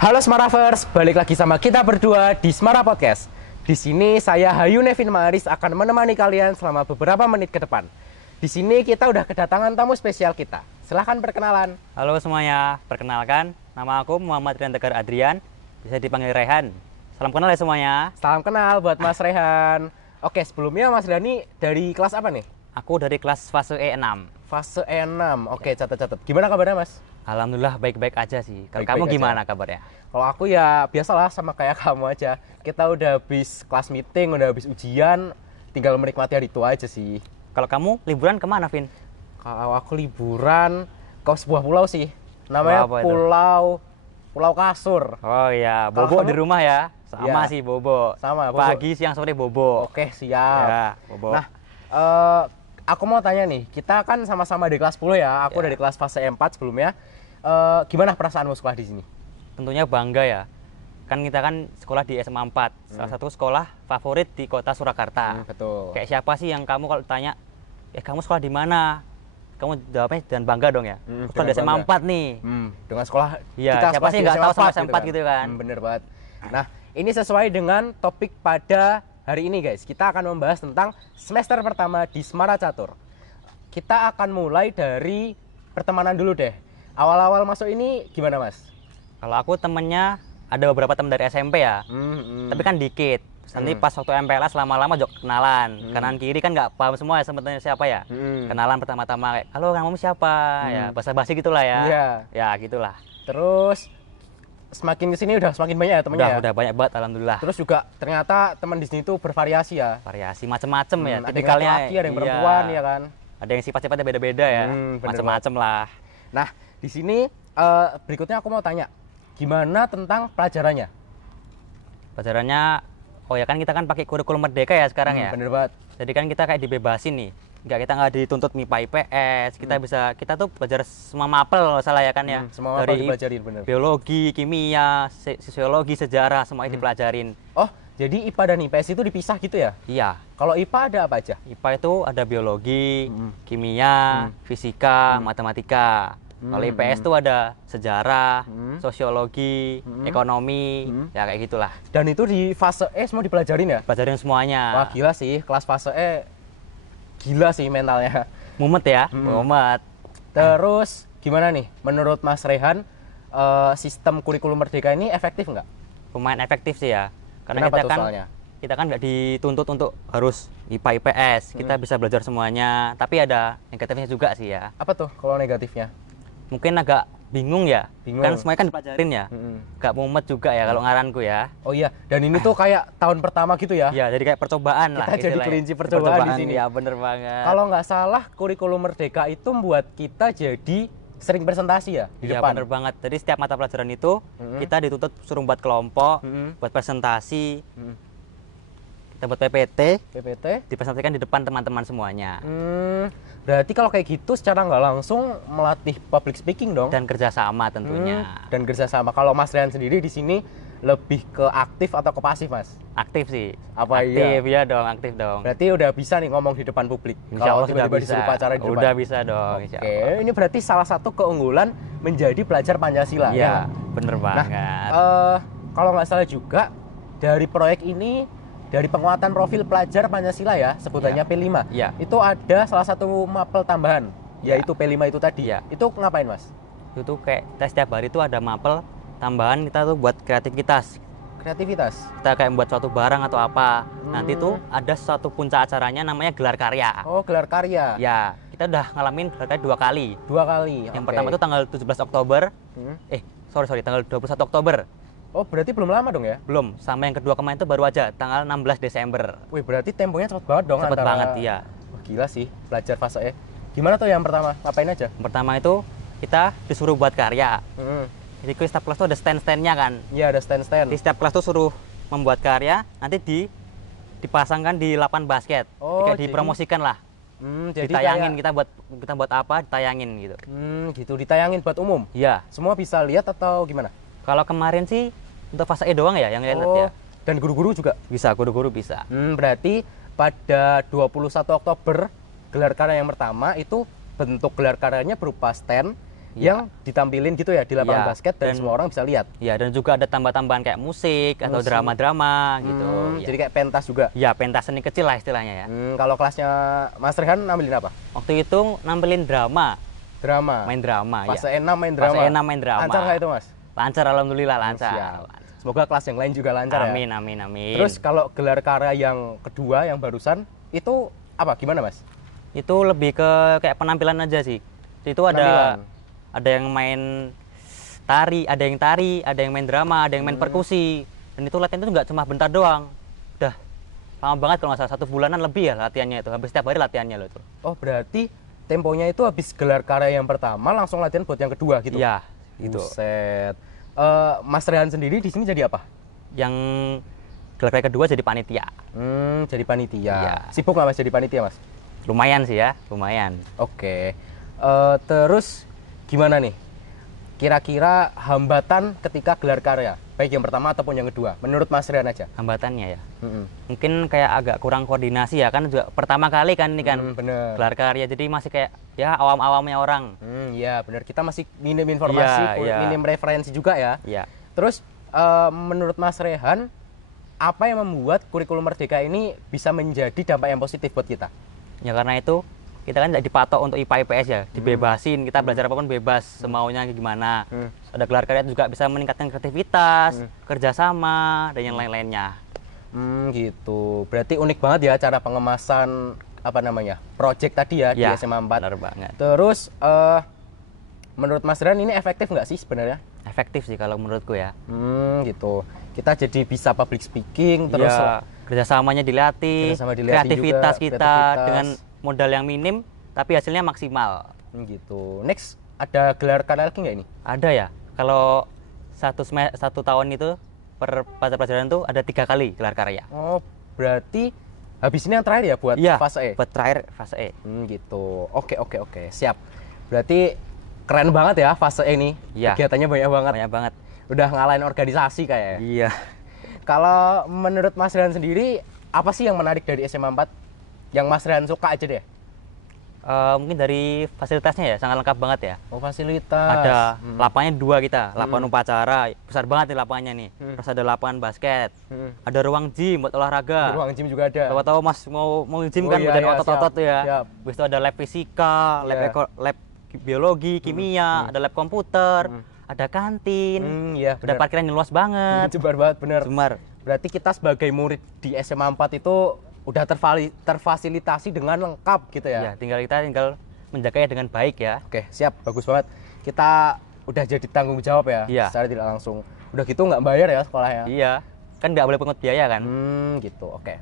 Halo Smaravers, balik lagi sama kita berdua di Smara Podcast. Di sini saya Hayu Nevin Maris akan menemani kalian selama beberapa menit ke depan. Di sini kita udah kedatangan tamu spesial kita. Silahkan perkenalan. Halo semuanya, perkenalkan nama aku Muhammad Rian Tegar Adrian, bisa dipanggil Rehan. Salam kenal ya semuanya. Salam kenal buat Mas Rehan. Oke, sebelumnya Mas Rehan dari kelas apa nih? Aku dari kelas fase E6. Fase E6. Oke, catat-catat. Gimana kabarnya Mas? Alhamdulillah baik-baik aja sih. Kalau Baik-baik kamu aja. gimana kabarnya? Kalau aku ya biasalah sama kayak kamu aja. Kita udah habis kelas meeting, udah habis ujian, tinggal menikmati hari itu aja sih. Kalau kamu liburan kemana, Vin? Kalau aku liburan ke sebuah pulau sih. Namanya Pulau apa itu? Pulau Kasur. Oh iya, Kalau Bobo kamu? di rumah ya? Sama Iya. sih Bobo. Sama, Bobo. Pagi, siang, sore Bobo. Oke, siap. Ya, Bobo. Nah, aku mau tanya nih, kita kan sama-sama di kelas 10 ya. Aku Ya. dari kelas fase 4 sebelumnya. Gimana perasaanmu sekolah di sini? Tentunya bangga ya. Kan kita kan sekolah di SMA 4, salah satu sekolah favorit di kota Surakarta. Betul. Kayak siapa sih yang kamu kalau tanya, kamu sekolah di mana? Kamu jawabnya dengan bangga dong ya. Sekolah di dengan SMA bangga. 4 nih. Dengan sekolah Iya, kita siapa sekolah sih di nggak tahu sama SMA SMA 4 gitu kan? Bener banget. Nah, ini sesuai dengan topik pada hari ini guys. Kita akan membahas tentang semester pertama di Smara Catur. Kita akan mulai dari pertemanan dulu deh. Awal-awal masuk ini gimana Mas? Kalau aku temennya ada beberapa teman dari SMP ya, tapi kan dikit. Terus nanti pas waktu MPLS lama-lama juga kenalan. Kanan kiri kan nggak paham semua ya sebetulnya siapa ya. Kenalan pertama-tama kayak, halo namamu siapa? Ya basa-basi gitulah ya. Iya. Ya gitulah. Terus semakin kesini udah semakin banyak ya temennya ya? Udah banyak banget alhamdulillah. Terus juga ternyata teman di sini tuh bervariasi ya. Variasi macem-macem ya. Ada yang Tipikalnya laki, ada yang iya. perempuan ya kan. Ada yang sifat-sifatnya beda-beda ya. Bener Macem-macem lah. Nah, di sini berikutnya aku mau tanya, gimana tentang pelajarannya? Pelajarannya, oh ya kan kita kan pakai kurikulum merdeka ya sekarang ya. Bener banget. Jadi kan kita kayak dibebasin nih. Kita nggak dituntut MIPA IPS. Kita tuh belajar semua mapel kalau nggak salah ya kan ya. Semua mapel dipelajarin, bener. Biologi, kimia, sosiologi, sejarah semuanya dipelajarin. Oh, jadi IPA dan IPS itu dipisah gitu ya? Iya. Kalau IPA ada apa aja? IPA itu ada biologi, kimia, fisika, matematika. Kalau IPS itu ada sejarah, sosiologi, ekonomi, ya kayak gitulah. Dan itu di fase E semua dipelajarin ya? Pelajarin semuanya. Wah, gila sih, kelas fase E gila sih mentalnya. Mumet ya, mumet. Terus gimana nih, menurut Mas Rehan, sistem kurikulum merdeka ini efektif nggak? Lumayan efektif sih ya. Karena Kenapa kita tuh kan soalnya? kita kan nggak dituntut untuk harus IPA IPS. Kita bisa belajar semuanya, tapi ada negatifnya juga sih ya. Apa tuh kalau negatifnya? Mungkin agak bingung ya. Bingung. Kan semuanya kan dipelajarin ya. Gak mumet juga ya kalau ngaranku ya. Oh iya, dan ini tuh kayak tahun pertama gitu ya? Ya, jadi kayak percobaan lah. Kita jadi istilahnya. kelinci percobaan di sini. Ya, bener banget. Kalau nggak salah, kurikulum merdeka itu membuat kita jadi sering presentasi ya di Iya, depan. bener banget. Jadi setiap mata pelajaran itu kita dituntut suruh buat kelompok, buat presentasi, kita buat PPT, PPT. dipresentasikan di depan teman-teman semuanya. Berarti kalau kayak gitu secara nggak langsung melatih public speaking dong. Dan kerjasama tentunya. Dan kerjasama. Kalau Mas Rian sendiri di sini lebih ke aktif atau ke pasif, Mas? Aktif sih. Apa aktif, ya dong, aktif dong. Berarti udah bisa nih ngomong di depan publik. Insya Kalau Allah sudah tiba-tiba bisa. disuruh pacaran di depan. Udah bisa dong, insya Oke, Allah. ini berarti salah satu keunggulan menjadi pelajar Pancasila. Iya, kan? bener Nah, banget. kalau nggak salah juga dari proyek ini, dari penguatan profil pelajar Pancasila ya, sebutannya P5. Iya. Itu ada salah satu mapel tambahan, yaitu P5 itu tadi. Iya. Itu ngapain, Mas? Itu kayak kita setiap hari itu ada mapel tambahan kita tuh buat kreativitas. Kreativitas. Kita kayak buat suatu barang atau apa. Nanti tuh ada suatu puncak acaranya namanya gelar karya. Oh, gelar karya. Ya, kita udah ngalamin gelar karya 2 kali. 2 kali. Yang oke. pertama itu tanggal 17 Oktober. Sorry, tanggal 21 Oktober. Oh, berarti belum lama dong ya? Belum, sama yang kedua kemarin itu baru aja tanggal 16 Desember. Wih, berarti temponya cepet banget dong. Cepet banget, iya. Wah, gila sih, belajar fase E. Gimana tuh yang pertama? Ngapain aja? Yang pertama itu kita disuruh buat karya. Jadi di setiap kelas tuh ada stand-standnya kan. Iya, ada stand-stand. Di setiap kelas tuh suruh membuat karya, nanti dipasangkan di lapangan basket. Oh, Kayak jadi- dipromosikan lah. Jadi Ditayangin kayak, kita buat apa, ditayangin gitu. gitu, ditayangin buat umum. Iya. Semua bisa lihat atau gimana? Kalau kemarin sih untuk fase E doang ya yang lihat Oh, ya. dan guru-guru juga. Bisa, guru-guru bisa. Berarti pada 21 Oktober gelar karya yang pertama itu bentuk gelar karyanya berupa stand yang ditampilin gitu ya di lapangan basket dan semua orang bisa lihat. Iya, dan juga ada tambah-tambahan kayak musik atau drama-drama gitu. Jadi kayak pentas juga. Ya, pentas seni kecil lah istilahnya ya. Kalau kelasnya Mas Rehan nampilin apa? Waktu itu nampilin drama. Drama. Main drama Fase ya. 6 main drama. Fase 6 main drama. Lancar nggak itu, Mas? Lancar, alhamdulillah lancar. Semoga kelas yang lain juga lancar ya. Amin, amin, amin. Terus kalau gelar karya yang kedua yang barusan itu apa? Gimana, Mas? Itu lebih ke kayak penampilan aja sih. Itu ada yang main tari, ada yang main drama, ada yang main perkusi. Dan itu latihan itu nggak cuma bentar doang. Udah lama banget kalau nggak salah, 1 bulanan lebih ya latihannya itu. Habis setiap hari latihannya loh itu. Oh, berarti temponya itu habis gelar karya yang pertama langsung latihan buat yang kedua gitu? Iya, gitu. Buset. Mas Rehan sendiri di sini jadi apa? Yang gelar karya kedua jadi panitia. Jadi panitia. Iya. Sibuk nggak Mas jadi panitia, Mas? Lumayan sih ya, lumayan. Oke. Terus gimana nih? Kira-kira hambatan ketika gelar karya, baik yang pertama ataupun yang kedua, menurut Mas Rehan aja? Hambatannya ya? Mungkin kayak agak kurang koordinasi ya, kan juga pertama kali kan ini kan bener. gelar karya, jadi masih kayak ya awam-awamnya orang. Iya bener, kita masih minim informasi, minim referensi juga ya. Iya. Terus menurut Mas Rehan, apa yang membuat kurikulum Merdeka ini bisa menjadi dampak yang positif buat kita? Ya karena itu kita kan tidak dipatok untuk IPA IPS ya, dibebasin, kita belajar apapun bebas, semaunya gimana. Ada gelar karya juga bisa meningkatkan kreativitas, kerjasama, dan yang lain-lainnya. Gitu. Berarti unik banget ya cara pengemasan project tadi ya, di SMA 4. Benar banget. Terus menurut Mas Rehan ini efektif nggak sih sebenarnya? Efektif sih kalau menurutku ya. Gitu. Kita jadi bisa public speaking, terus kerjasamanya dilatih, kreativitas juga, kita dengan modal yang minim tapi hasilnya maksimal. Gitu. Next, ada gelar karya lagi nggak ini? Ada ya. Kalau satu tahun itu per pelajaran itu ada 3 kali gelar karya. Oh, berarti habis ini yang terakhir ya buat fase E? Buat terakhir fase E. Gitu. Oke. Siap. Berarti keren banget ya fase E ini. Ya. Kegiatannya banyak banget. Banyak banget. Udah ngalahin organisasi kayaknya. Iya. Kalau menurut Mas Rehan sendiri, apa sih yang menarik dari SMA 4? Yang Mas Rehan suka aja deh. Mungkin dari fasilitasnya ya, sangat lengkap banget ya. Oh, fasilitas. Ada lapangannya 2 kita, lapangan upacara, besar banget nih lapangannya nih. Terus ada lapangan basket, ada ruang gym buat olahraga. Ruang gym juga ada. Tahu Mas mau gym kan badan otot-otot tuh ya. Habis itu ada lab fisika, lab biologi, kimia, ada lab komputer, ada kantin, ada parkiran yang luas banget. Jembar banget, bener. Jembar. Berarti kita sebagai murid di SMA 4 itu udah terfasilitasi dengan lengkap gitu ya? Ya, kita tinggal menjaganya dengan baik ya. Oke, siap, bagus banget. Kita udah jadi tanggung jawab ya, secara tidak langsung. Udah gitu nggak bayar ya sekolahnya? Iya, kan nggak boleh pungut biaya kan? Gitu, oke.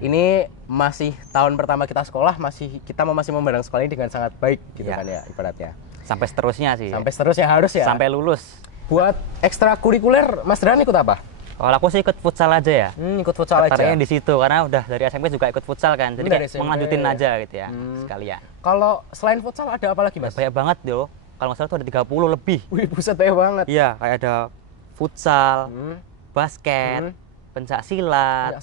Ini masih tahun pertama kita sekolah, kita masih memandang sekolah ini dengan sangat baik gitu kan ya, ibaratnya. Sampai seterusnya sih. Sampai seterusnya harus ya? Sampai lulus. Buat ekstrakurikuler, Mas Rehan ikut apa? Kalau aku sih ikut futsal aja ya. Ikut futsal aja. Tertariknya di situ karena udah dari SMP juga ikut futsal kan. Jadi kayak mau lanjutin aja gitu ya, sekalian. Kalau selain futsal ada apa lagi, Mas? Banyak banget yo. Kalau nggak salah tuh ada 30 lebih. Wih, buset banyak banget. Iya, kayak ada futsal, basket, pencak silat.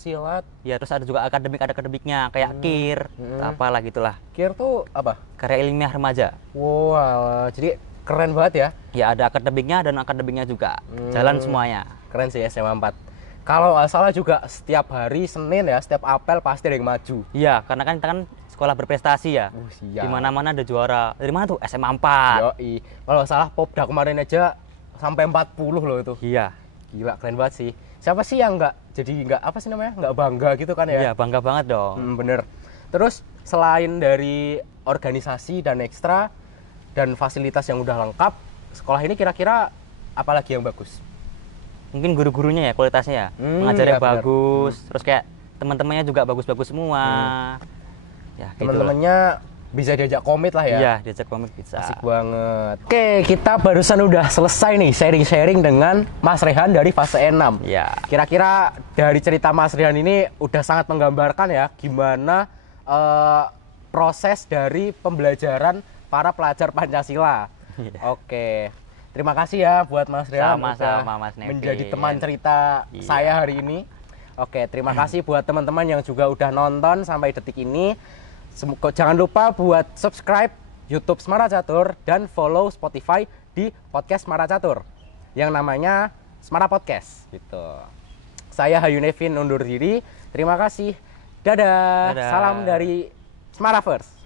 Ya, terus ada juga akademiknya kayak KIR, apalah gitulah. KIR tuh apa? Karya ilmiah remaja. Wow, jadi keren banget ya. Ya, ada akademiknya dan akademiknya juga. Jalan semuanya. Keren sih SMA 4. Kalau nggak salah juga setiap hari Senin ya, setiap apel pasti ada yang maju. Iya, karena kan kita kan sekolah berprestasi ya. Di mana-mana ada juara. Dari mana tuh? SMA 4. Yoi. Kalau nggak salah Popda kemarin aja sampai 40 loh itu. Iya. Gila, keren banget sih. Siapa sih yang nggak bangga gitu kan ya? Iya, bangga banget dong. Bener. Terus selain dari organisasi dan ekstra dan fasilitas yang udah lengkap, sekolah ini kira-kira apa lagi yang bagus? Mungkin guru-gurunya ya, kualitasnya ya, mengajarnya bagus, terus kayak teman-temannya juga bagus-bagus semua. Ya, teman-temannya bisa diajak komit lah ya. Iya, diajak komit bisa. Asik banget. Oke, kita barusan udah selesai nih sharing-sharing dengan Mas Rehan dari fase 6. Iya. Kira-kira dari cerita Mas Rehan ini udah sangat menggambarkan ya gimana proses dari pembelajaran para pelajar Pancasila. Oke. Terima kasih ya buat Mas Rehan. Sama-sama Mas Nevin. Menjadi teman cerita saya hari ini. Oke, terima kasih buat teman-teman yang juga udah nonton sampai detik ini. Jangan lupa buat subscribe YouTube Semara Catur dan follow Spotify di podcast Semara Catur yang namanya Semara Podcast gitu. Saya Hayu Nevin undur diri. Terima kasih. Dadah. Dadah. Salam dari Semara First.